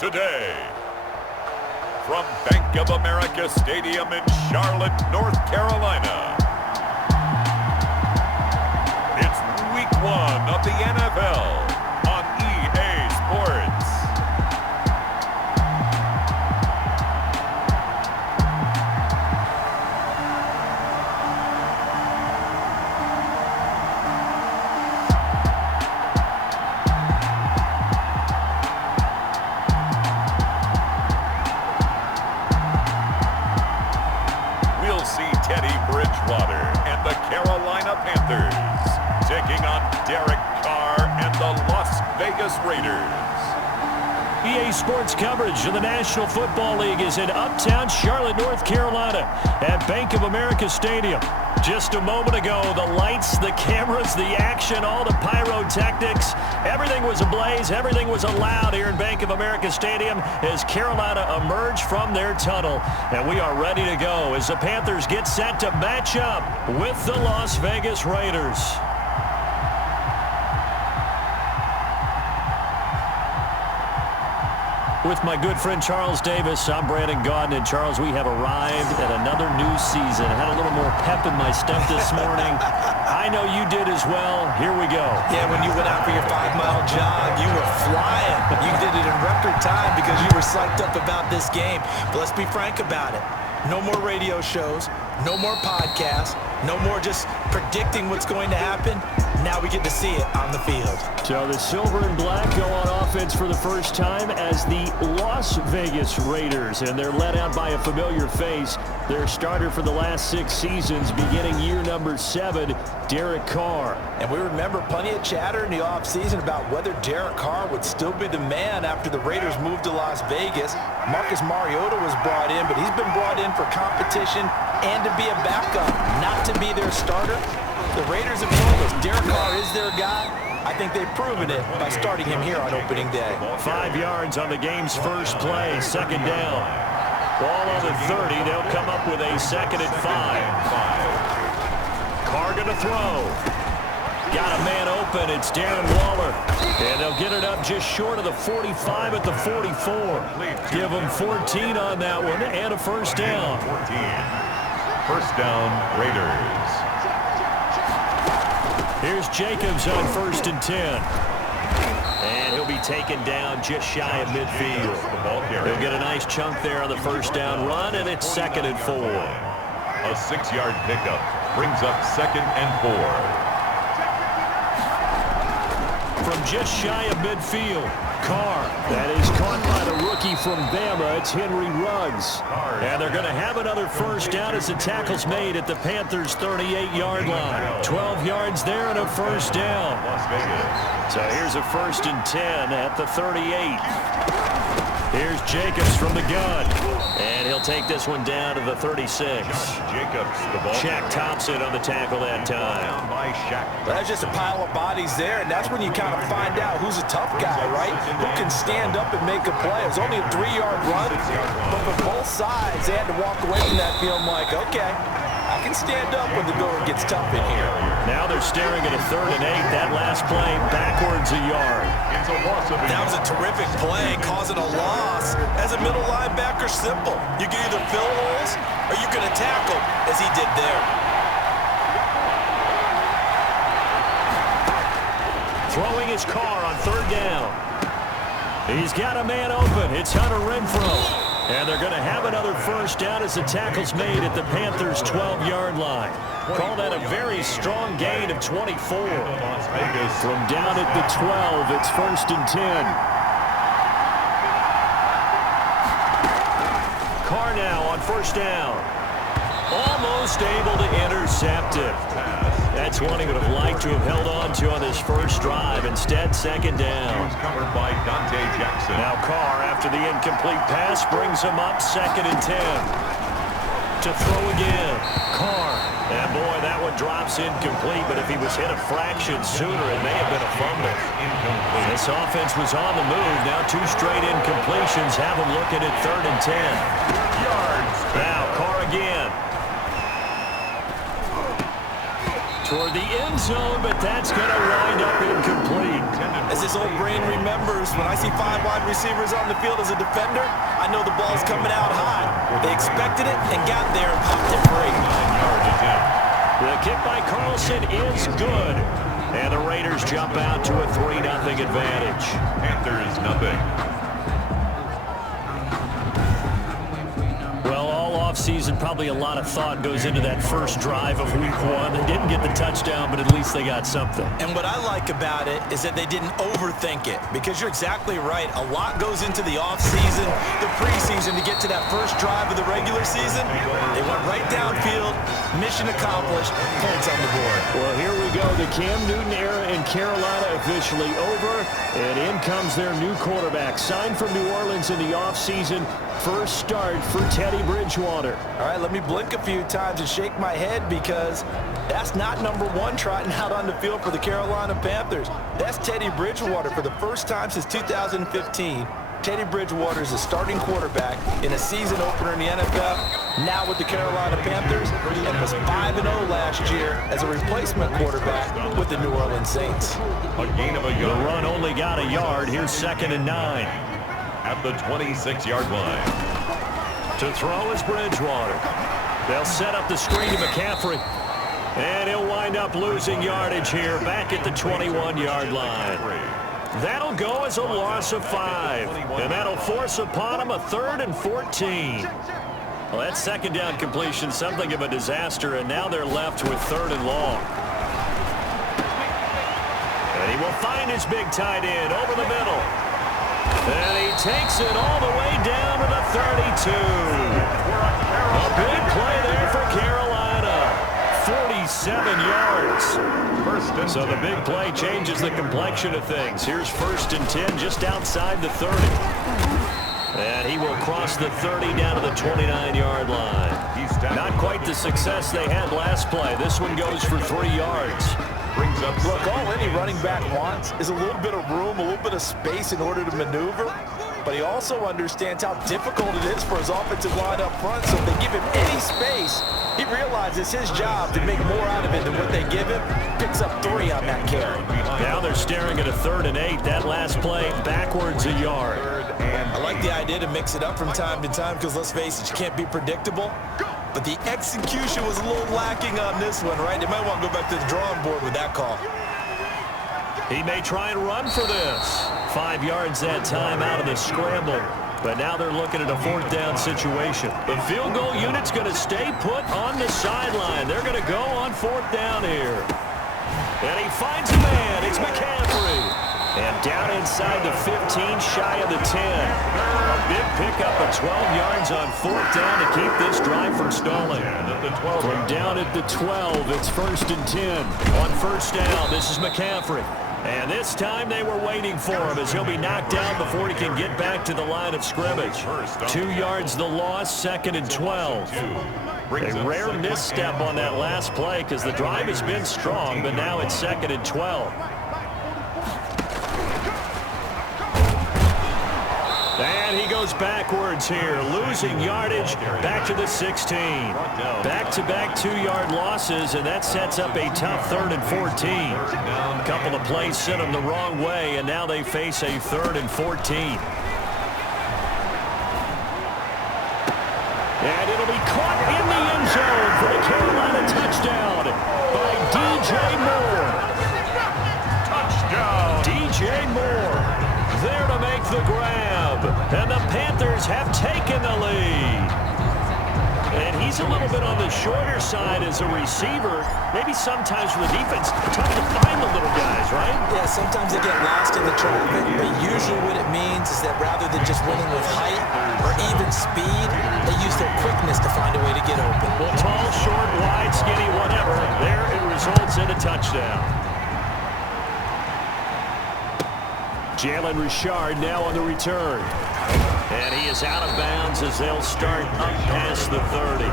today. From Bank of America Stadium in Charlotte, North Carolina, it's Week 1 of the NFL on EA Sports. Bridgewater and the Carolina Panthers taking on Derek Carr and the Las Vegas Raiders. EA Sports coverage of the National Football League is in uptown Charlotte, North Carolina at Bank of America Stadium. Just a moment ago, the lights, the cameras, the action, all the pyrotechnics, everything was ablaze, everything was allowed here in Bank of America Stadium as Carolina emerged from their tunnel. And we are ready to go as the Panthers get set to match up with the Las Vegas Raiders. With my good friend Charles Davis, I'm Brandon Gaudin. And Charles, we have arrived at another new season. I had a little more pep in my step this morning. I know you did as well. Here we go. Yeah, when you went out for your 5-mile jog, you were flying. You did it in record time because you were psyched up about this game. But let's be frank about it. No more radio shows, no more podcasts, no more just predicting what's going to happen. Now we get to see it on the field. So the silver and black go on offense for the first time as the Las Vegas Raiders, and they're led out by a familiar face. Their starter for the last 6 seasons, beginning year number 7, Derek Carr. And we remember plenty of chatter in the offseason about whether Derek Carr would still be the man after the Raiders moved to Las Vegas. Marcus Mariota was brought in, but he's been brought in for competition and to be a backup, not to be their starter. The Raiders have told us Derek Carr is their guy. I think they've proven it by starting him here on opening day. 5 yards on the game's first play, second down. Ball on the 30, they'll come up with a 2nd and 5. Carr gonna throw. Got a man open, it's Darren Waller. And they'll get it up just short of the 45 at the 44. Give them 14 on that one and a first down. 14. First down, Raiders. Here's Jacobs on 1st and 10. And he'll be taken down just shy of midfield. He'll get a nice chunk there on the first down run, and it's 2nd and 4. A 6-yard pickup brings up 2nd and 4. From just shy of midfield, Carr. That is caught by the rookie from Bama. It's Henry Ruggs. And they're going to have another first down as the tackle's made at the Panthers' 38-yard line. 12 yards there and a first down. So here's a 1st and 10 at the 38. Here's Jacobs from the gun. And he'll take this one down to the 36. Jacobs, the ball. Shaq Thompson on the tackle that time. That's just a pile of bodies there, and that's when you kind of find out who's a tough guy, right? Who can stand up and make a play. It was only a 3-yard run, but for both sides, they had to walk away from that feeling like, okay, I can stand up when the going gets tough in here. Now they're staring at a 3rd and 8. That last play backwards a yard. That was a terrific play, causing a loss. As a middle linebacker, simple. You can either fill holes or you can tackle, as he did there. Throwing his Carr on 3rd down. He's got a man open. It's Hunter Renfrow. And they're going to have another first down as the tackle's made at the Panthers' 12-yard line. Call that a very strong gain of 24. From down at the 12, it's 1st and 10. Carr now on 1st down. Almost able to intercept it. That's one he would have liked to have held on to on this first drive. Instead, 2nd down. Covered by Dante Jackson. Now Carr, after the incomplete pass, brings him up 2nd and 10. To throw again. Carr. And boy, that one drops incomplete, but if he was hit a fraction sooner, it may have been a fumble. This offense was on the move. Now 2 straight incompletions have him looking at 3rd and 10. Yards. Now Carr again. toward the end zone, but that's going to wind up incomplete. As his old brain remembers, when I see 5 wide receivers on the field as a defender, I know the ball's coming out high. They expected it and got there and popped it free. 9-yard attempt. The kick by Carlson is good. And the Raiders jump out to a 3-0 advantage. Panthers nothing. Well, all offseason, probably a lot of thought goes into that first drive of Week 1. They didn't get the touchdown, but at least they got something. And what I like about it is that they didn't overthink it, because you're exactly right. A lot goes into the offseason, the preseason to get to that first drive of the regular season. They went right downfield, mission accomplished, points on the board. Well, here we go. The Cam Newton era in Carolina officially over, and in comes their new quarterback, signed from New Orleans in the offseason. First start for Teddy Bridgewater. All right, let me blink a few times and shake my head, because that's not number 1 trotting out on the field for the Carolina Panthers. That's Teddy Bridgewater for the first time since 2015. Teddy Bridgewater is a starting quarterback in a season opener in the NFL, now with the Carolina Panthers, and was 5-0 last year as a replacement quarterback with the New Orleans Saints. A gain of a The yard. run only got a yard. Here's 2nd and 9. At the 26-yard line. To throw is Bridgewater. They'll set up the screen to McCaffrey. And he'll wind up losing yardage here back at the 21-yard line. That'll go as a loss of 5. And that'll force upon him a 3rd and 14. Well, that second down completion, something of a disaster, and now they're left with 3rd and long. And he will find his big tight end over the middle. And he takes it all the way down to the 32. A big play there for Carolina. 47 yards. So the big play changes the complexion of things. Here's 1st and 10 just outside the 30. And he will cross the 30 down to the 29-yard line. Not quite the success they had last play. This one goes for 3 yards. Brings up Look, all any running back wants is a little bit of room, a little bit of space in order to maneuver. But he also understands how difficult it is for his offensive line up front. So if they give him any space, he realizes his job to make more out of it than what they give him. Picks up 3 on that carry. Now they're staring at a 3rd and 8. That last play backwards a yard. I like the idea to mix it up from time to time, because let's face it, you can't be predictable. But the execution was a little lacking on this one, right? They might want to go back to the drawing board with that call. He may try and run for this. 5 yards that time out of the scramble. But now they're looking at a 4th down situation. The field goal unit's going to stay put on the sideline. They're going to go on 4th down here. And he finds a man. It's McCaffrey. And down inside the 15, shy of the 10. A big pickup of 12 yards on 4th down to keep this drive from stalling. From down at the 12, it's 1st and 10. On 1st down, this is McCaffrey. And this time they were waiting for him, as he'll be knocked down before he can get back to the line of scrimmage. 2 yards the loss, 2nd and 12. A rare misstep on that last play, because the drive has been strong, but now it's 2nd and 12. And he goes backwards here, losing yardage back to the 16. Back-to-back 2-yard losses, and that sets up a tough 3rd and 14. A couple of plays sent them the wrong way, and now they face a 3rd and 14. And it'll be caught in the end zone for the Carolina touchdown by DJ Moore. touchdown. DJ Moore there to make the grab. And the Panthers have taken the lead. And he's a little bit on the shorter side as a receiver. Maybe sometimes for the defense, tough to find the little guys, right? Yeah, sometimes they get lost in the traffic, but usually what it means is that rather than just winning with height or even speed, they use their quickness to find a way to get open. Well, tall, short, wide, skinny, whatever. There it results in a touchdown. Jalen Richard now on the return. And he is out of bounds as they'll start up past the 30.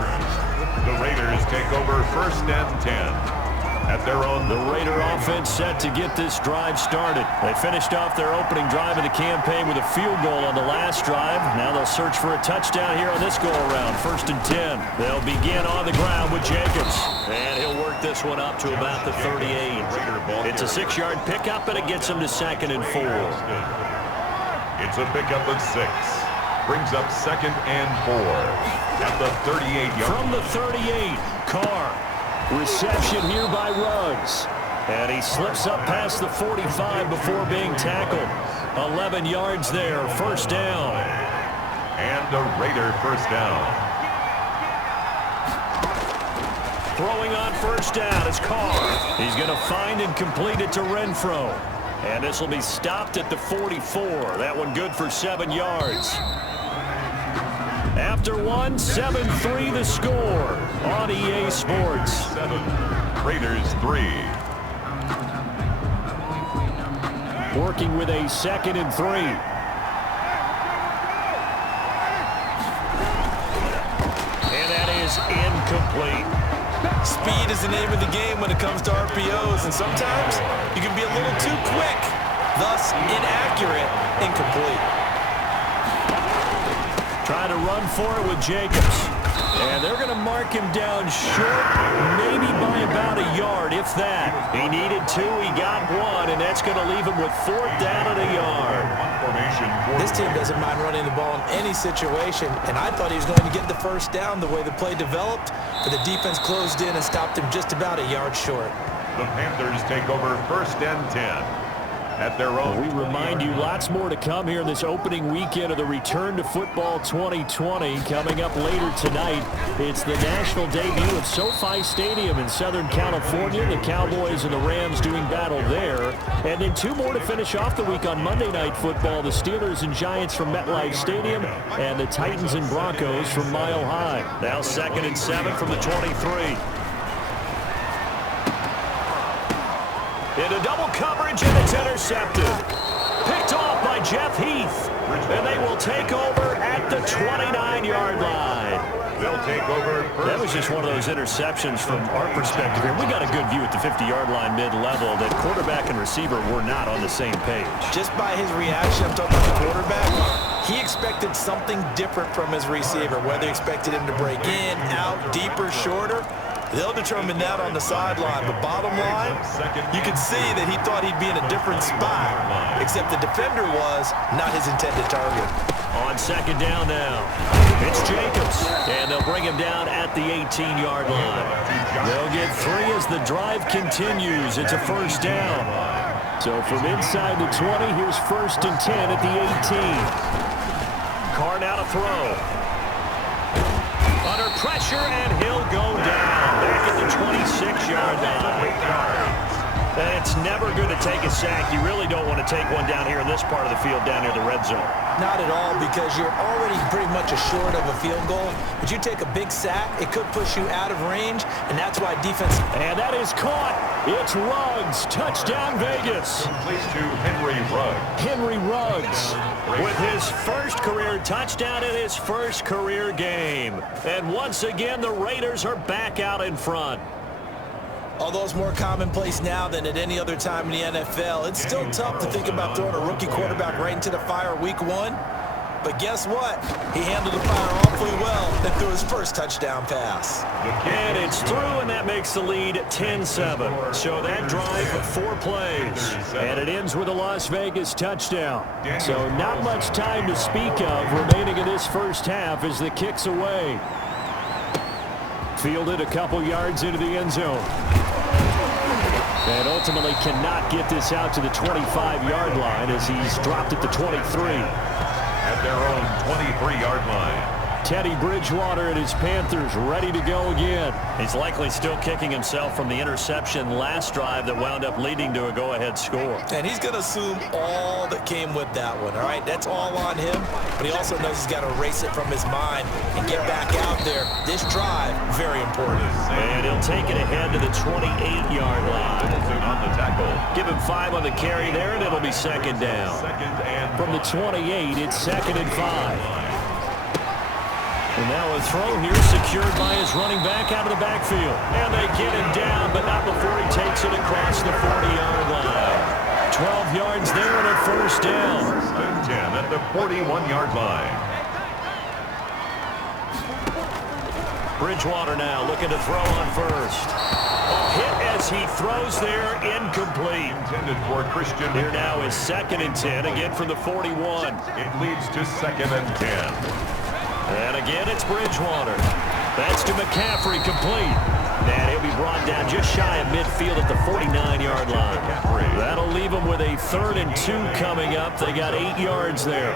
The Raiders take over 1st and 10. at their own. The Raider offense set to get this drive started. They finished off their opening drive of the campaign with a field goal on the last drive. Now they'll search for a touchdown here on this go-around. 1st and 10. They'll begin on the ground with Jacobs. And he'll work this one up to about the 38. It's a 6-yard pickup, and it gets him to 2nd and 4. It's a pickup of 6. Brings up 2nd and 4 at the 38-yard. From the 38, Carr. Reception here by Ruggs. And he slips up past the 45 before being tackled. 11 yards there, 1st down. And a Raider 1st down. Throwing on 1st down is Carr. He's going to find and complete it to Renfro. And this will be stopped at the 44. That one good for 7 yards. After 7-3 the score on EA Sports. 7, Raiders 3. Working with a 2nd and 3. And that is incomplete. Speed is the name of the game when it comes to RPOs, and sometimes you can be a little too quick, thus inaccurate, incomplete. Trying to run for it with Jacobs. And they're going to mark him down short, maybe by about a yard, if that. He needed 2, he got 1, and that's going to leave him with 4th down and a yard. This team doesn't mind running the ball in any situation, and I thought he was going to get the 1st down the way the play developed, but the defense closed in and stopped him just about a yard short. The Panthers take over 1st and 10. At their own. We remind you lots more to come here in this opening weekend of the Return to Football 2020. Coming up later tonight, it's the national debut at SoFi Stadium in Southern California. The Cowboys and the Rams doing battle there. And then 2 more to finish off the week on Monday Night Football. The Steelers and Giants from MetLife Stadium and the Titans and Broncos from Mile High. Now 2nd and 7 from the 23. Into double coverage, and it's intercepted. Picked off by Jeff Heath. And they will take over at the 29-yard line. They'll take over. That was just one of those interceptions from our perspective here. We got a good view at the 50-yard line mid-level that quarterback and receiver were not on the same page. Just by his reaction, I'm talking about the quarterback, he expected something different from his receiver, whether he expected him to break in, out, deeper, shorter. They'll determine that on the sideline. But bottom line, you can see that he thought he'd be in a different spot, except the defender was not his intended target. On 2nd down now, it's Jacobs, and they'll bring him down at the 18-yard line. They'll get 3 as the drive continues. It's a 1st down. So from inside the 20, here's 1st and 10 at the 18. Carr now to throw. Under pressure, and he'll go down back at the 26-yard line. And it's never good to take a sack. You really don't want to take one down here in this part of the field down near the red zone. Not at all, because you're already pretty much short of a field goal. But you take a big sack, it could push you out of range, and that's why defense... And that is caught. It's Ruggs. Touchdown, Vegas. Complete to Henry Ruggs. Henry Ruggs with his 1st career touchdown in his 1st career game. And once again, the Raiders are back out in front. Although it's more commonplace now than at any other time in the NFL, it's still tough to think about throwing a rookie quarterback right into the fire week 1. But guess what? He handled the fire awfully well and threw his 1st touchdown pass. And it's through, and that makes the lead 10-7. So that drive, 4 plays. And it ends with a Las Vegas touchdown. So not much time to speak of remaining in this 1st half as the kick's away. Fielded a couple yards into the end zone. And ultimately cannot get this out to the 25-yard line as he's dropped at the 23. At their own 23-yard line. Teddy Bridgewater and his Panthers ready to go again. He's likely still kicking himself from the interception last drive that wound up leading to a go-ahead score. And he's going to assume all that came with that one, all right? That's all on him, but he also knows he's got to erase it from his mind and get back out there. This drive, very important. And he'll take it ahead to the 28-yard line. On the tackle. Give him 5 on the carry there, and it'll be 2nd down. From the 28, it's 2nd and 5. And now a throw here secured by his running back out of the backfield. And they get him down, but not before he takes it across the 40-yard line. 12 yards there and a first down. First and 10 at the 41-yard line. Bridgewater now looking to throw on first. Hit as he throws there, incomplete. Intended for Christian. Here now is 2nd and 10, again from the 41. It leads to 2nd and 10. And again, it's Bridgewater. That's to McCaffrey, complete. And he'll be brought down just shy of midfield at the 49-yard line. That'll leave them with a 3rd and 2 coming up. They got 8 yards there.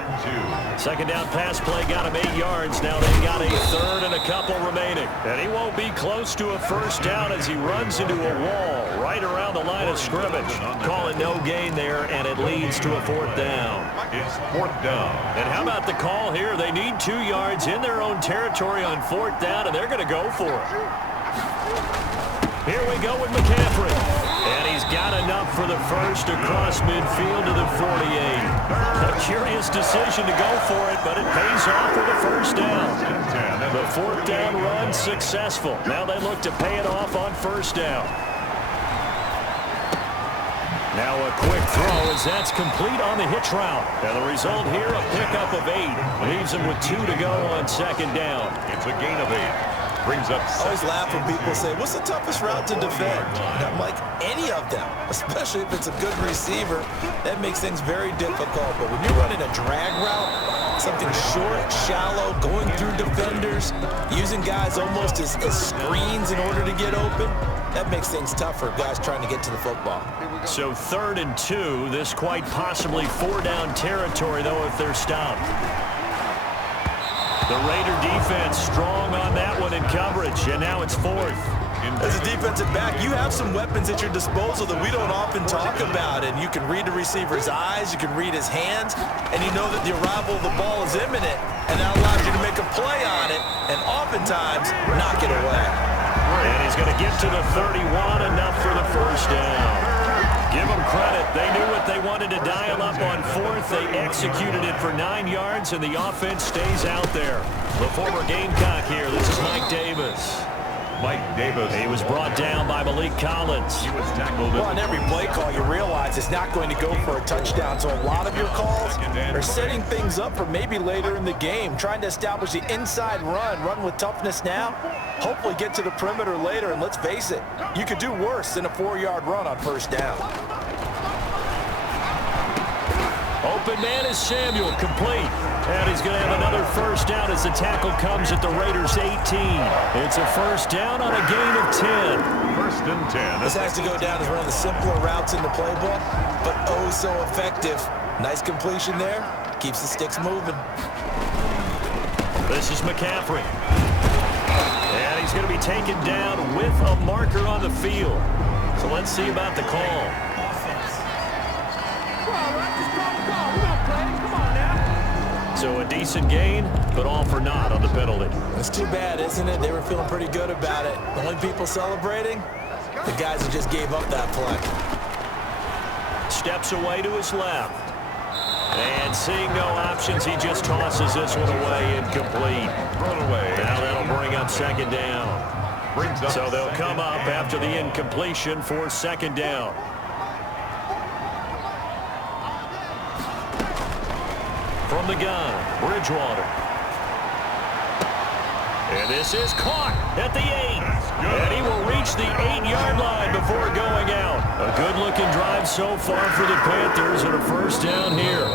2nd down pass play got him 8 yards. Now they got a 3rd and a couple remaining. And he won't be close to a first down as he runs into a wall right around the line of scrimmage. Call it no gain there, and it leads to a 4th down. It's 4th down. And how about the call here? They need 2 yards in their own territory on 4th down, and they're going to go for it. Here we go with McCaffrey. And he's got enough for the first across midfield to the 48. A curious decision to go for it, but it pays off with a first down. The 4th down run successful. Now they look to pay it off on first down. Now a quick throw as that's complete on the hitch route. And the result here, a pickup of 8. Leaves him with 2 to go on 2nd down. It's a gain of 8. Brings up. I always laugh when people say, what's the toughest route to defend? And I'm like, any of them, especially if it's a good receiver. That makes things very difficult. But when you're running a drag route, something short, shallow, going through defenders, using guys almost as screens in order to get open, that makes things tough for guys trying to get to the football. So 3rd and 2, this quite possibly 4-down territory, though, if they're stopped. The Raider defense strong on that one in coverage, and now it's 4th. As a defensive back, you have some weapons at your disposal that we don't often talk about, and you can read the receiver's eyes, you can read his hands, and you know that the arrival of the ball is imminent, and that allows you to make a play on it, and oftentimes knock it away. And he's going to get to the 31, enough for the first down. Give them credit. They knew what they wanted to dial up on 4th. They executed it for 9 yards, and the offense stays out there. The former Gamecock here. This is Mike Davis. Mike Davis. He was brought down by Malik Collins. He was tackled. Well, on every play call, you realize it's not going to go for a touchdown. So a lot of your calls are setting things up for maybe later in the game, trying to establish the inside run with toughness now, hopefully get to the perimeter later. And let's face it, you could do worse than a 4-yard run on first down. Open man is Samuel, complete. And he's going to have another first down as the tackle comes at the Raiders' 18. It's a first down on a gain of 10. 1st and 10. This has to go down as one of the simpler routes in the playbook, but oh so effective. Nice completion there. Keeps the sticks moving. This is McCaffrey. And he's going to be taken down with a marker on the field. So let's see about the call. So a decent gain, but all for naught on the penalty. It's too bad, isn't it? They were feeling pretty good about it. The only people celebrating, the guys who just gave up that play. Steps away to his left. And seeing no options, he just tosses this one away, incomplete. Thrown away. Now that'll bring up 2nd down. So they'll come up after the incompletion for 2nd down. From the gun, Bridgewater. And this is caught at the 8. And he will reach the 8-yard line before going out. A good-looking drive so far for the Panthers and a first down here.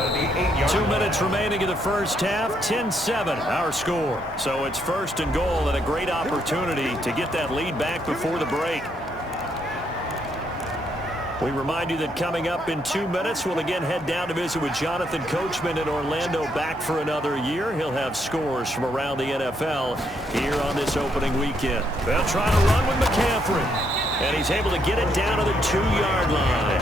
2 minutes remaining in the first half, 10-7 our score. So it's 1st and goal and a great opportunity to get that lead back before the break. We remind you that coming up in 2 minutes, we'll again head down to visit with Jonathan Coachman in Orlando, back for another year. He'll have scores from around the NFL here on this opening weekend. They'll try to run with McCaffrey, and he's able to get it down to the 2-yard line.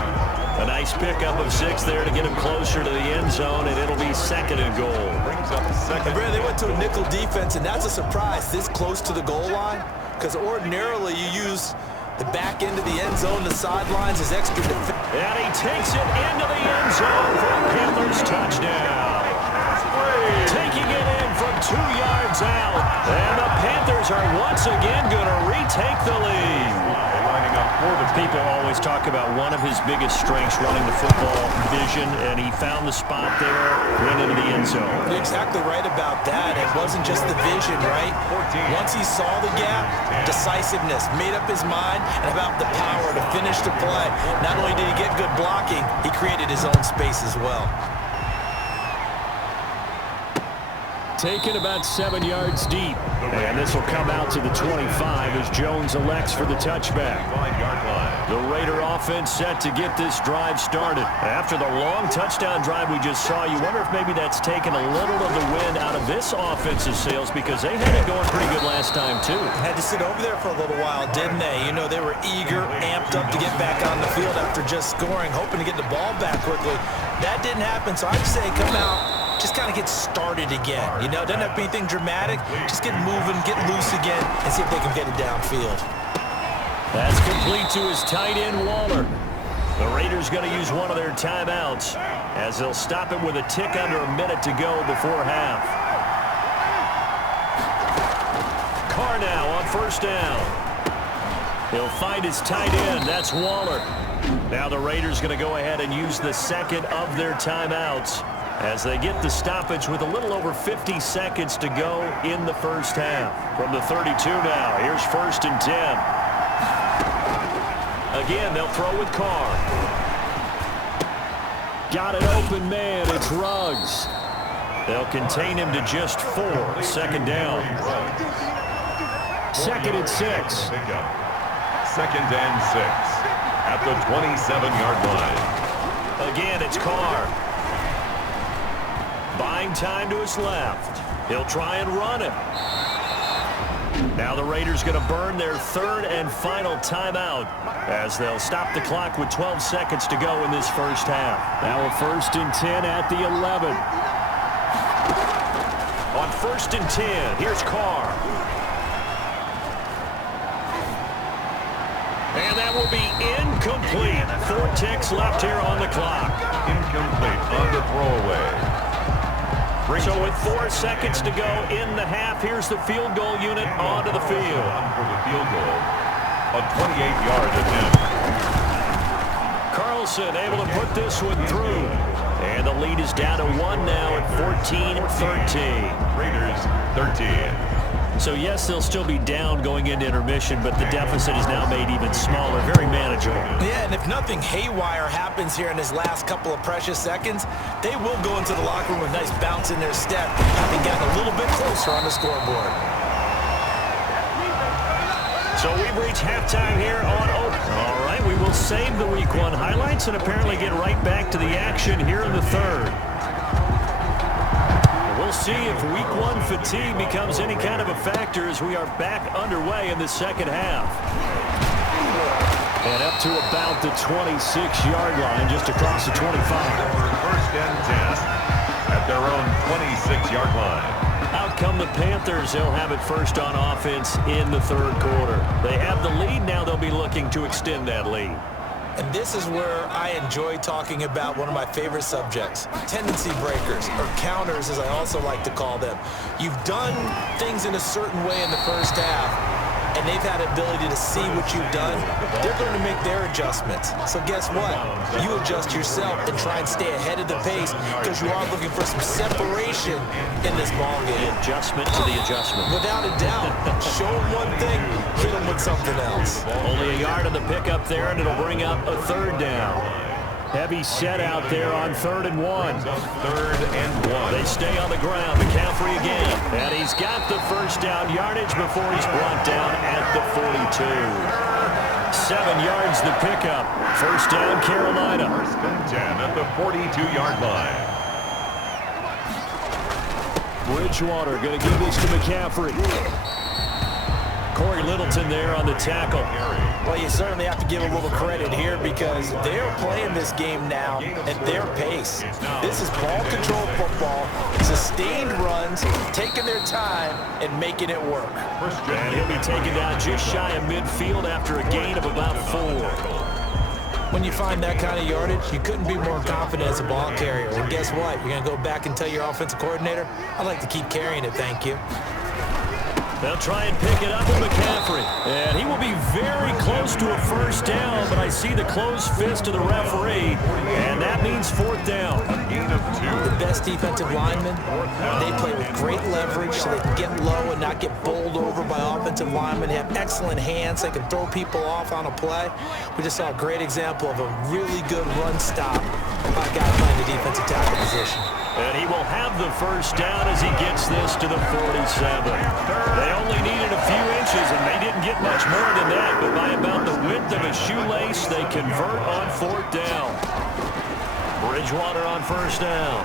A nice pickup of 6 there to get him closer to the end zone, and it'll be 2nd and goal. Brings up 2nd. And they went to a nickel defense, and that's a surprise this close to the goal line, because ordinarily you use the back end of the end zone, the sidelines is extra defense. And he takes it into the end zone for a Panthers touchdown. Taking it in from 2 yards out. are once again going to retake the lead. People always talk about one of his biggest strengths running the football, vision, and he found the spot there, went into the end zone. You're exactly right about that. It wasn't just the vision, right? Once he saw the gap, decisiveness, made up his mind, and about the power to finish the play. Not only did he get good blocking, he created his own space as well. Taken about 7 yards deep. And this will come out to the 25 as Jones elects for the touchback. The Raider offense set to get this drive started. After the long touchdown drive we just saw, you wonder if maybe that's taken a little of the wind out of this offensive sails because they had it going pretty good last time too. Had to sit over there for a little while, didn't they? You know, they were eager, amped up to get back on the field after just scoring, hoping to get the ball back quickly. That didn't happen, so I'd say come out, just kind of get started again. You know, doesn't have to be anything dramatic. Just get moving, get loose again, and see if they can get it downfield. That's complete to his tight end, Waller. The Raiders going to use one of their timeouts as they'll stop it with a tick under a minute to go before half. Carr now on first down. He'll find his tight end. That's Waller. Now the Raiders going to go ahead and use the second of their timeouts as they get the stoppage with a little over 50 seconds to go in the first half. From the 32 now, here's 1st and 10. Again, they'll throw with Carr. Got an open man, it's Ruggs. They'll contain him to just 4. 2nd down. 2nd and 6. 2nd and 6 at the 27-yard line. Again, it's Carr. Buying time to his left. He'll try and run it. Now the Raiders going to burn their 3rd and final timeout as they'll stop the clock with 12 seconds to go in this first half. Now a 1st and 10 at the 11. On 1st and 10, here's Carr. And that will be incomplete. 4 ticks left here on the clock. Incomplete on the throwaway. So with 4 seconds to go in the half, here's the field goal unit onto the field. For the field goal, a 28-yard attempt. Carlson able to put this one through. And the lead is down to 1 now at 14-13. Raiders 13. So yes, they'll still be down going into intermission, but the deficit is now made even smaller, very manageable. Yeah, and if nothing haywire happens here in his last couple of precious seconds, they will go into the locker room with a nice bounce in their step, having gotten a little bit closer on the scoreboard. So we've reached halftime here on Oak. All right, we will save the Week 1 highlights and apparently get right back to the action here in the 3rd. We'll see if Week 1 fatigue becomes any kind of a factor as we are back underway in the 2nd half. And up to about the 26-yard line, just across the 25. 1st and 10 at their own 26-yard line. Out come the Panthers. They'll have it first on offense in the 3rd quarter. They have the lead. Now they'll be looking to extend that lead. And this is where I enjoy talking about one of my favorite subjects, tendency breakers, or counters as I also like to call them. You've done things in a certain way in the first half, and they've had the ability to see what you've done. They're going to make their adjustments. So guess what? You adjust yourself and try and stay ahead of the pace because you are looking for some separation in this ballgame. The adjustment to the adjustment. Without a doubt. Show them one thing, hit them with something else. Only a yard on the pickup there, and it'll bring up a 3rd down. Heavy set out there on 3rd and 1. 3rd and 1. They stay on the ground. McCaffrey again. And he's got the first down yardage before he's brought down at the 42. 7 yards the pickup. First down, Carolina. 1st and 10 at the 42-yard line. Bridgewater going to give this to McCaffrey. Corey Littleton there on the tackle. Well, you certainly have to give a little credit here because they're playing this game now at their pace. This is ball control football, sustained runs, taking their time and making it work. And he'll be taken down just shy of midfield after a gain of about 4. When you find that kind of yardage, you couldn't be more confident as a ball carrier. And guess what? You're going to go back and tell your offensive coordinator, I'd like to keep carrying it, thank you. They'll try and pick it up with McCaffrey. And he will be very close to a first down, but I see the closed fist of the referee, and that means fourth down. The best defensive linemen, they play with great leverage so they can get low and not get bowled over by offensive linemen. They have excellent hands. They can throw people off on a play. We just saw a great example of a really good run stop by a guy playing the defensive tackle position. And he will have the first down as he gets this to the 47. They only needed a few inches, and they didn't get much more than that, but by about the width of a shoelace, they convert on fourth down. Bridgewater on first down.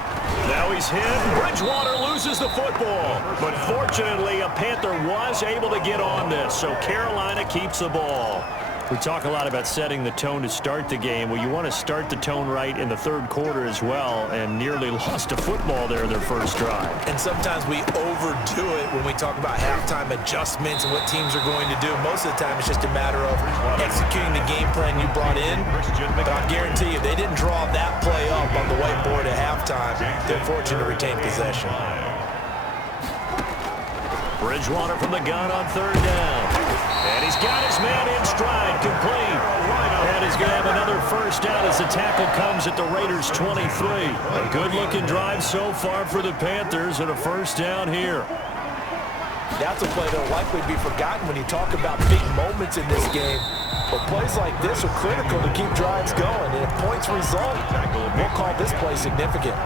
Now he's hit. Bridgewater loses the football. But fortunately, a Panther was able to get on this, so Carolina keeps the ball. We talk a lot about setting the tone to start the game. Well, you want to start the tone right in the third quarter as well, and nearly lost a football there in their first drive. And sometimes we overdo it when we talk about halftime adjustments and what teams are going to do. Most of the time, it's just a matter of executing the game plan you brought in. But I guarantee you, they didn't draw that play up on the whiteboard at halftime. They're fortunate to retain possession. Bridgewater from the gun on third down. And he's got his man in stride, complete. And he's going to have another first down as the tackle comes at the Raiders' 23. A good-looking drive so far for the Panthers, and a first down here. That's a play that will likely be forgotten when you talk about big moments in this game. But plays like this are critical to keep drives going. And if points result, we'll call this play significant.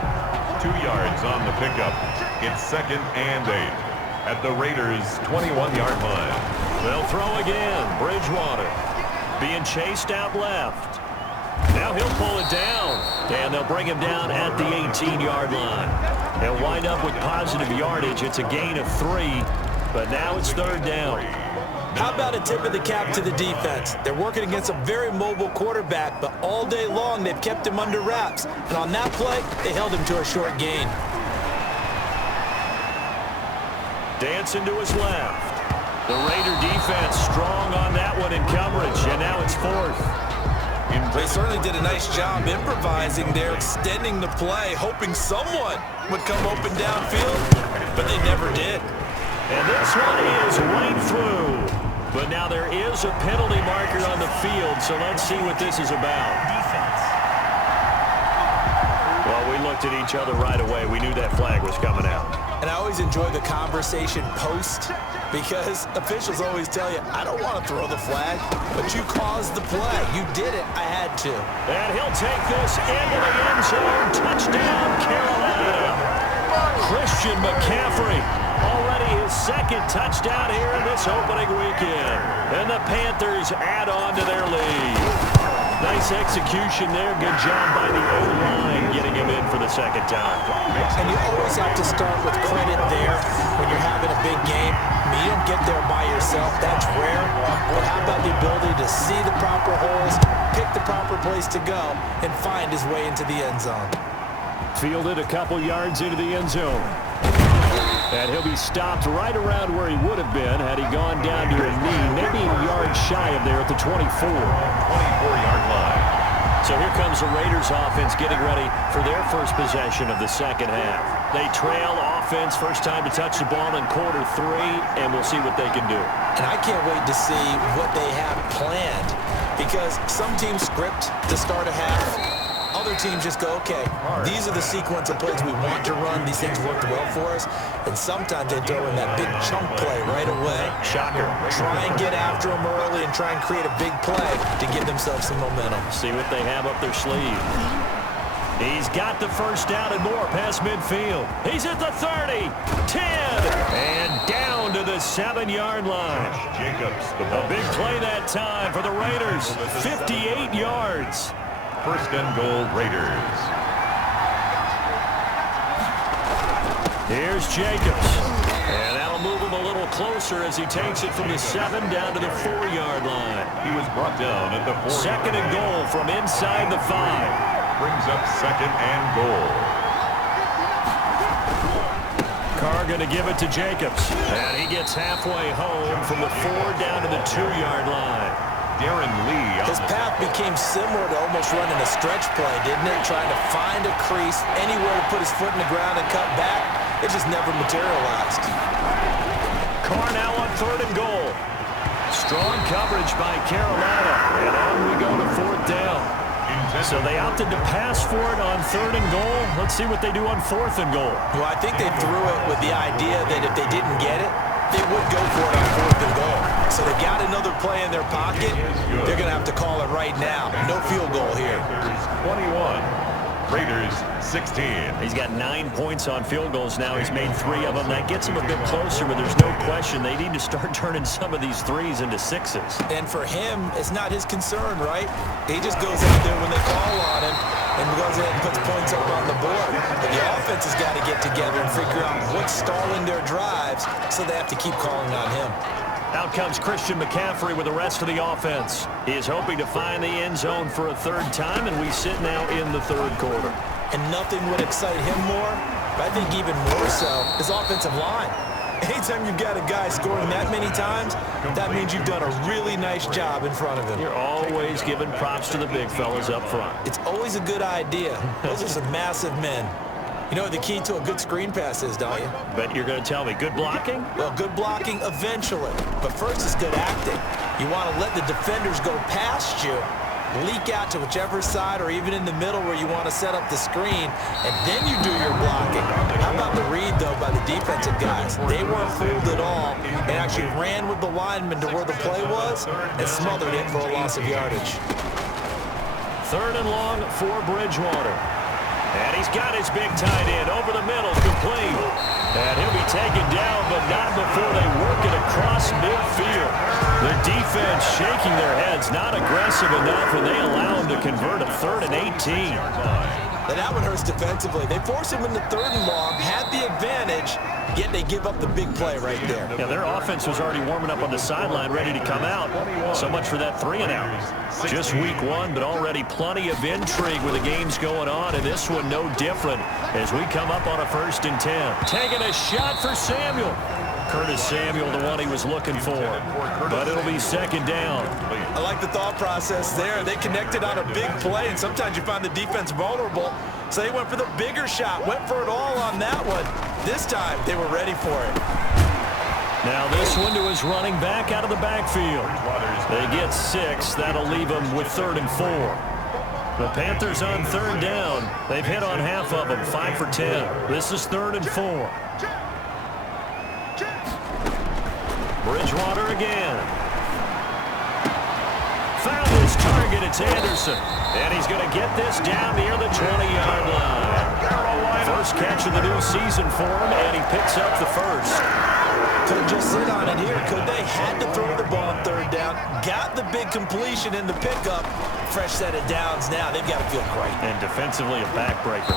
2 yards on the pickup. It's 2nd and 8 at the Raiders' 21-yard line. They'll throw again. Bridgewater being chased out left. Now he'll pull it down, and they'll bring him down at the 18-yard line. They'll wind up with positive yardage. It's a gain of 3, but now it's third down. How about a tip of the cap to the defense? They're working against a very mobile quarterback, but all day long they've kept him under wraps. And on that play, they held him to a short gain. Dancing to his left. The Raider defense strong on that one in coverage, and now it's fourth. They certainly did a nice job improvising there, extending the play, hoping someone would come open downfield, but they never did. And this one is right through. But now there is a penalty marker on the field, so let's see what this is about. Well, we looked at each other right away. We knew that flag was coming out. And I always enjoy the conversation post because officials always tell you, I don't want to throw the flag, but you caused the play. You did it. I had to. And he'll take this into the end zone. Touchdown, Carolina. Christian McCaffrey, already his 2nd touchdown here in this opening weekend. And the Panthers add on to their lead. Nice execution there. Good job by the O-line getting him in for the 2nd time. And you always have to start with credit there when you're having a big game. I mean, you don't get there by yourself. That's rare. But how about the ability to see the proper holes, pick the proper place to go, and find his way into the end zone? Fielded a couple yards into the end zone. And he'll be stopped right around where he would have been had he gone down to a knee, maybe a yard shy of there at the 24-yard line. So here comes the Raiders offense getting ready for their first possession of the second half. They trail offense, first time to touch the ball in quarter 3, and we'll see what they can do. And I can't wait to see what they have planned because some teams script to start a half. Other teams just go, okay, these are the sequence of plays we want to run. These things worked well for us. And sometimes they throw in that big chunk play right away. Shocker. Try and get after them early and try and create a big play to give themselves some momentum. See what they have up their sleeve. He's got the first down and more past midfield. He's at the 30, 10, and down to the 7-yard line. Jacobs, a big play that time for the Raiders. 58 yards. 1st and goal, Raiders. Here's Jacobs. And that'll move him a little closer as he takes it from the 7 down to the 4-yard line. He was brought down at the 4. 2nd and goal from inside the 5. Brings up 2nd and goal. Carr going to give it to Jacobs. And he gets halfway home from the 4 down to the 2-yard line. Darren Lee. His path became similar to almost running a stretch play, didn't it? Trying to find a crease, anywhere to put his foot in the ground and cut back. It just never materialized. Carr now on 3rd and goal. Strong coverage by Carolina. And on we go to 4th down. So they opted to pass for it on 3rd and goal. Let's see what they do on 4th and goal. Well, I think they threw it with the idea that if they didn't get it, they would go for it on 4th and goal. So they got another play in their pocket. They're going to have to call it right now. No field goal here. 21. Raiders 16. He's got 9 points on field goals now. He's made 3 of them. That gets him a bit closer, but there's no question they need to start turning some of these 3s into 6s. And for him, it's not his concern, right? He just goes out there when they call on him and goes ahead and puts points up on the board. But the offense has got to get together and figure out what's stalling their drives, so they have to keep calling on him. Out comes Christian McCaffrey with the rest of the offense. He is hoping to find the end zone for a 3rd time, and we sit now in the 3rd quarter. And nothing would excite him more, but I think even more so, his offensive line. Anytime you've got a guy scoring that many times, that means you've done a really nice job in front of him. You're always giving props to the big fellas up front. It's always a good idea. Those are some massive men. You know what the key to a good screen pass is, don't you? Bet you're going to tell me. Good blocking? Well, good blocking eventually. But first is good acting. You want to let the defenders go past you, leak out to whichever side or even in the middle where you want to set up the screen, and then you do your blocking. How about the read, though, by the defensive guys? They weren't fooled at all and actually ran with the lineman to where the play was and smothered it for a loss of yardage. 3rd and long for Bridgewater. And he's got his big tight end over the middle, complete. And he'll be taken down, but not before they work it across midfield. The defense shaking their heads, not aggressive enough, and they allow him to convert a 3rd and 18. Now that one hurts defensively. They force him into 3rd and long, had the advantage, yet they give up the big play right there. Yeah, their offense was already warming up on the sideline, ready to come out. So much for that 3 and out. Just week 1, but already plenty of intrigue with the games going on, and this one no different as we come up on a 1st and 10. Taking a shot for Samuel. Curtis Samuel, the one he was looking for. But it'll be 2nd down. I like the thought process there. They connected on a big play, and sometimes you find the defense vulnerable. So they went for the bigger shot, went for it all on that one. This time, they were ready for it. Now this one to his running back out of the backfield. They get 6. That'll leave them with 3rd and 4. The Panthers on 3rd down. They've hit on half of them, 5 for 10. This is 3rd and 4. Bridgewater again. Found his target. It's Anderson. And he's going to get this down near the 20-yard line. First catch of the new season for him, and he picks up the 1st. Could just sit on it here, could they? Had to throw the ball on 3rd down. Got the big completion in the pickup. Fresh set of downs now. They've got to feel great. And defensively a backbreaker.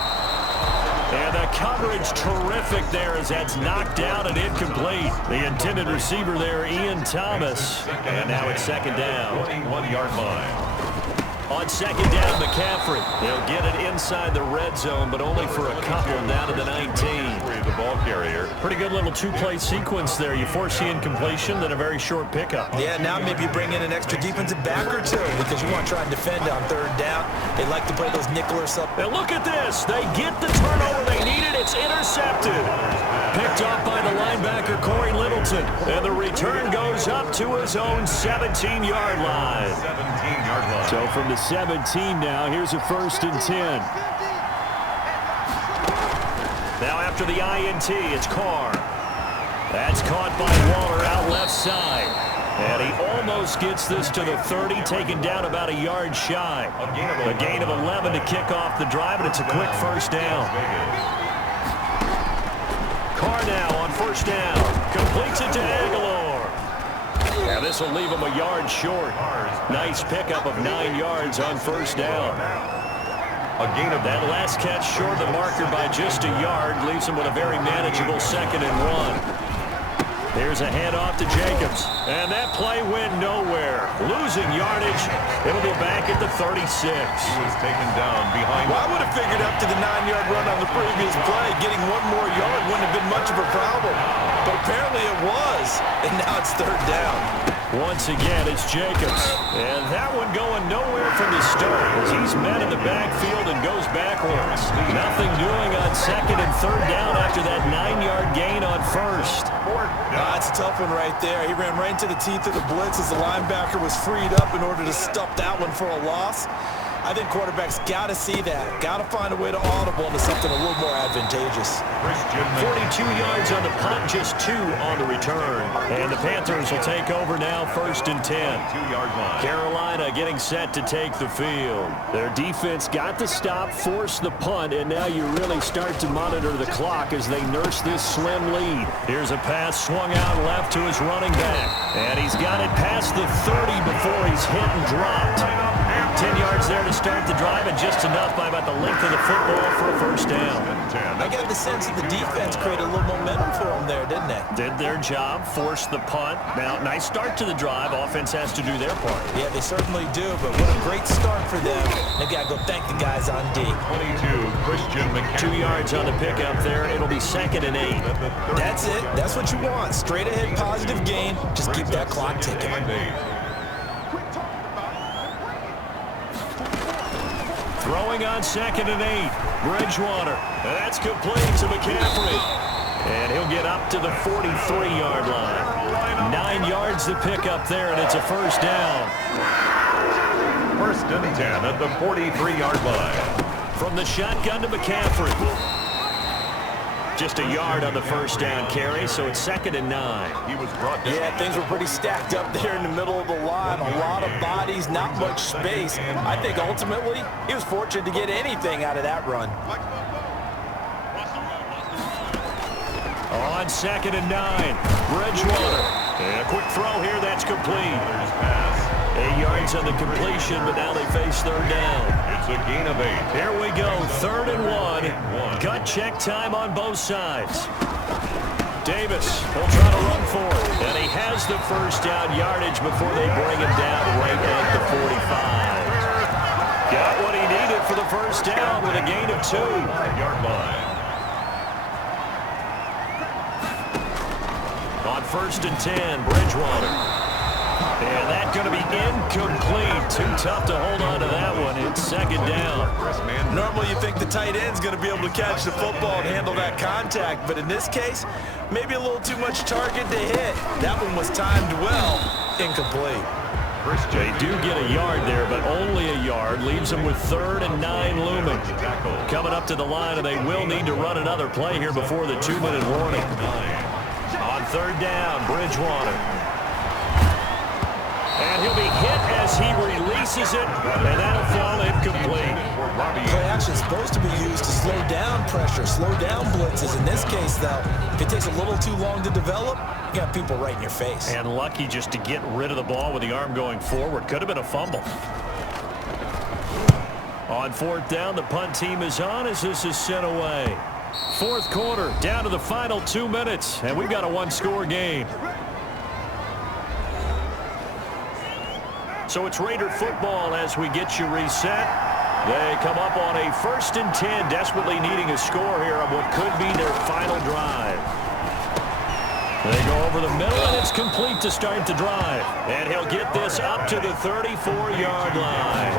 And the coverage terrific there as that's knocked out and incomplete. The intended receiver there, Ian Thomas. And now it's 2nd down. 21-yard line. On 2nd down, McCaffrey. He'll get it inside the red zone, but only for a couple down to the 19. The ball carrier. Pretty good little 2-play sequence there. You force the incompletion, then a very short pickup. Yeah, now maybe you bring in an extra defensive back or 2 because you want to try and defend on 3rd down. They like to play those nickelers up. And look at this. They get the turnover they needed. It's intercepted. Picked off by the linebacker, Corey Littleton. And the return goes up to his own 17-yard line. 17-yard line. So from the 17 now, here's a 1st and 10. Now after the INT, it's Carr. That's caught by Waller out left side. And he almost gets this to the 30, taken down about a yard shy. A gain of 11 to kick off the drive, and it's a quick 1st down. Carr now on 1st down. Completes it to Aguilar. And this will leave him a yard short. Nice pickup of 9 yards on 1st down. That last catch short of the marker by just a yard leaves him with a very manageable 2nd and 1. Here's a handoff to Jacobs. And that play went nowhere. Losing yardage. It'll be back at the 36. He was taken down behind. Well, I would have figured up to the 9-yard run on the previous play. Getting 1 more yard wouldn't have been much of a problem. But apparently it was. And now it's 3rd down. Once again, it's Jacobs. And that one going nowhere from the start as he's met in the backfield and goes backwards. Nothing doing on 2nd and 3rd down after after that 9-yard gain on first. That's a tough one right there. He ran right into the teeth of the blitz as the linebacker was freed up in order to stuff that one for a loss. I think quarterbacks got to see that. Got to find a way to audible into something a little more advantageous. 42 yards on the punt, just 2 on the return. And the Panthers will take over now, 1st and 10. 2-yard line. Carolina getting set to take the field. Their defense got the stop, forced the punt, and now you really start to monitor the clock as they nurse this slim lead. Here's a pass swung out left to his running back. And he's got it past the 30 before he's hit and dropped. 10 yards there to start the drive, and just enough by about the length of the football for a first down. I got the sense that the defense created a little momentum for them there, didn't they? Did their job, forced the punt. Now, nice start to the drive. Offense has to do their part. Yeah, they certainly do, but what a great start for them. They got to go thank the guys on D. 22, Christian McCaffrey. 2 yards on the pickup there. It'll be 2nd and 8. That's it. That's what you want. Straight ahead, positive gain. Just keep that clock ticking. Throwing on 2nd and 8. Bridgewater. That's complete to McCaffrey. And he'll get up to the 43-yard line. 9 yards to pick up there, and it's a first down. 1st and 10 at the 43-yard line. From the shotgun to McCaffrey. Just a yard on the first down carry, so it's 2nd and 9. He was brought down. Yeah, things were pretty stacked up there in the middle of the line. A lot of bodies, not much space. I think ultimately he was fortunate to get anything out of that run. On 2nd and 9, Bridgewater. And a quick throw here, that's complete. 8 yards on the completion, but now they face 3rd down. It's a gain of 8. Here we go, 3rd and 1. Gut check time on both sides. Davis will try to run for it. And he has the first down yardage before they bring him down right at the 45. Got what he needed for the first down with a gain of 2. 5-yard line. On 1st and 10, Bridgewater. And that's going to be incomplete. Too tough to hold on to that one. It's 2nd down. Normally you think the tight end's going to be able to catch the football and handle that contact, but in this case, maybe a little too much target to hit. That one was timed well. Incomplete. They do get a yard there, but only a yard. Leaves them with 3rd and 9 looming. Coming up to the line, and they will need to run another play here before the 2-minute warning. On 3rd down, Bridgewater. And he'll be hit as he releases it, and that'll fall incomplete. Play action is supposed to be used to slow down pressure, slow down blitzes. In this case, though, if it takes a little too long to develop, you got people right in your face. And lucky just to get rid of the ball with the arm going forward. Could have been a fumble. On 4th down, the punt team is on as this is sent away. 4th quarter, down to the final 2 minutes, and we've got a 1-score game. So it's Raider football as we get you reset. They come up on a 1st and 10, desperately needing a score here on what could be their final drive. They go over the middle, and it's complete to start the drive. And he'll get this up to the 34-yard line.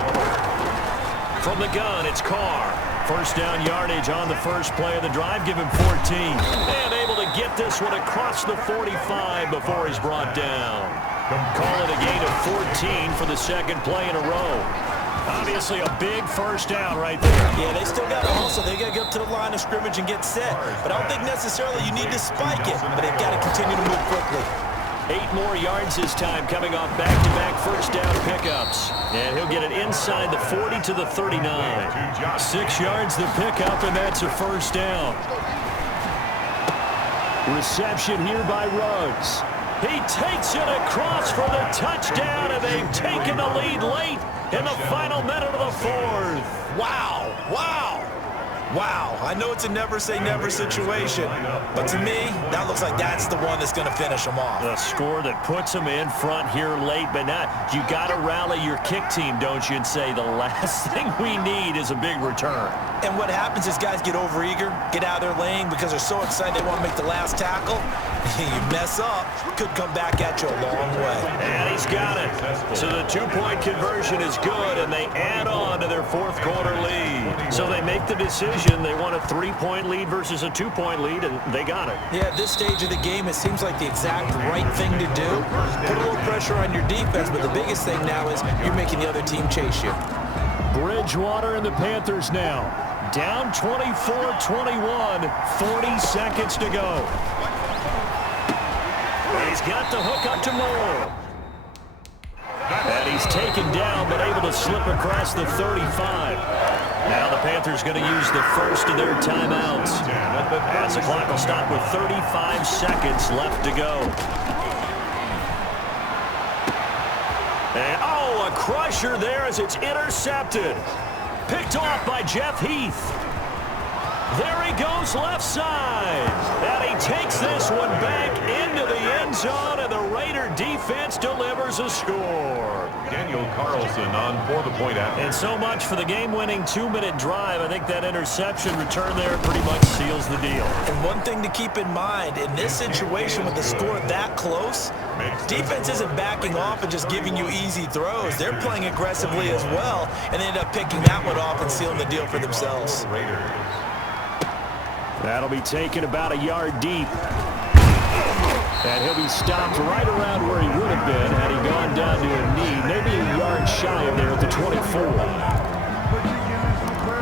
From the gun, it's Carr. First down yardage on the first play of the drive. Give him 14. And able to get this one across the 45 before he's brought down. Call it a gain of 14 for the 2nd play in a row. Obviously a big first down right there. Yeah, they still got to hustle. They got to get up to the line of scrimmage and get set. But I don't think necessarily you need to spike it, but they've got to continue to move quickly. 8 more yards this time, coming off back-to-back first down pickups. And he'll get it inside the 40 to the 39. 6 yards the pickup, and that's a first down. Reception here by Ruggs. He takes it across for the touchdown, and they've taken the lead late in the final minute of the 4th. Wow, wow, wow. I know it's a never-say-never situation, but to me, that looks like that's the one that's going to finish them off. A score that puts them in front here late, but not. You got to rally your kick team, don't you, and say the last thing we need is a big return. And what happens is guys get overeager, get out of their lane because they're so excited they want to make the last tackle. You mess up, could come back at you a long way. And he's got it. So the two-point conversion is good, and they add on to their fourth quarter lead. So they make the decision. They want a 3-point lead versus a 2-point lead, and they got it. Yeah, at this stage of the game, it seems like the exact right thing to do. Put a little pressure on your defense, but the biggest thing now is you're making the other team chase you. Bridgewater and the Panthers now. Down 24-21, 40 seconds to go. He's got the hook up to Moore. And he's taken down, but able to slip across the 35. Now the Panthers going to use the first of their timeouts. As the clock will stop with 35 seconds left to go. And, oh, a crusher there as it's intercepted. Picked off by Jeff Heath. There he goes left side. And he takes this one back into the end zone, and the Raider defense delivers a score. Daniel Carlson on for the point after. And so much for the game-winning 2-minute drive. I think that interception return there pretty much seals the deal. And one thing to keep in mind, in this situation with the score that close, defense isn't backing off and just giving you easy throws. They're playing aggressively as well, and they end up picking that one off and sealing the deal for themselves. That'll be taken about a yard deep. And he'll be stopped right around where he would have been had he gone down to a knee, maybe a yard shy of there at the 24.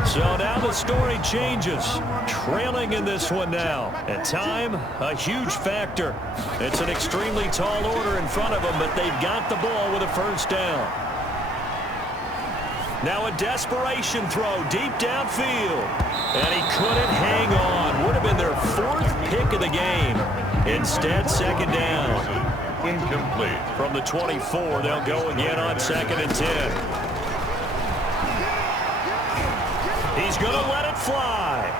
So now the story changes. Trailing in this one now. And time, a huge factor. It's an extremely tall order in front of them, but they've got the ball with a first down. Now a desperation throw deep downfield. And he couldn't hang on. Would have been their fourth pick of the game. Instead, second down. Incomplete. From the 24, they'll go again on 2nd and 10. He's going to let it fly.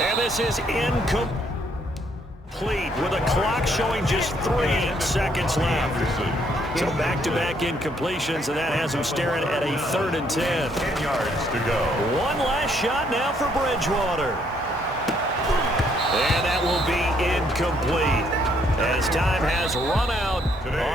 And this is incomplete with a clock showing just 3 seconds left. So back-to-back incompletions, and that has him staring at a 3rd and 10. 10 yards to go. One last shot now for Bridgewater. And that will be incomplete as time has run out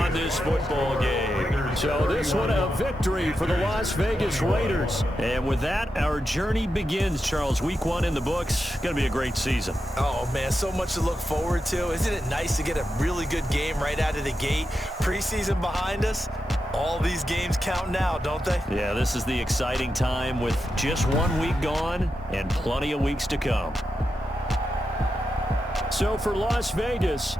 on this football game. So this one a victory for the Las Vegas Raiders. And with that, our journey begins, Charles. Week 1 in the books. Going to be a great season. Oh, man, so much to look forward to. Isn't it nice to get a really good game right out of the gate? Preseason behind us. All these games count now, don't they? Yeah, this is the exciting time with just 1 week gone and plenty of weeks to come. So for Las Vegas,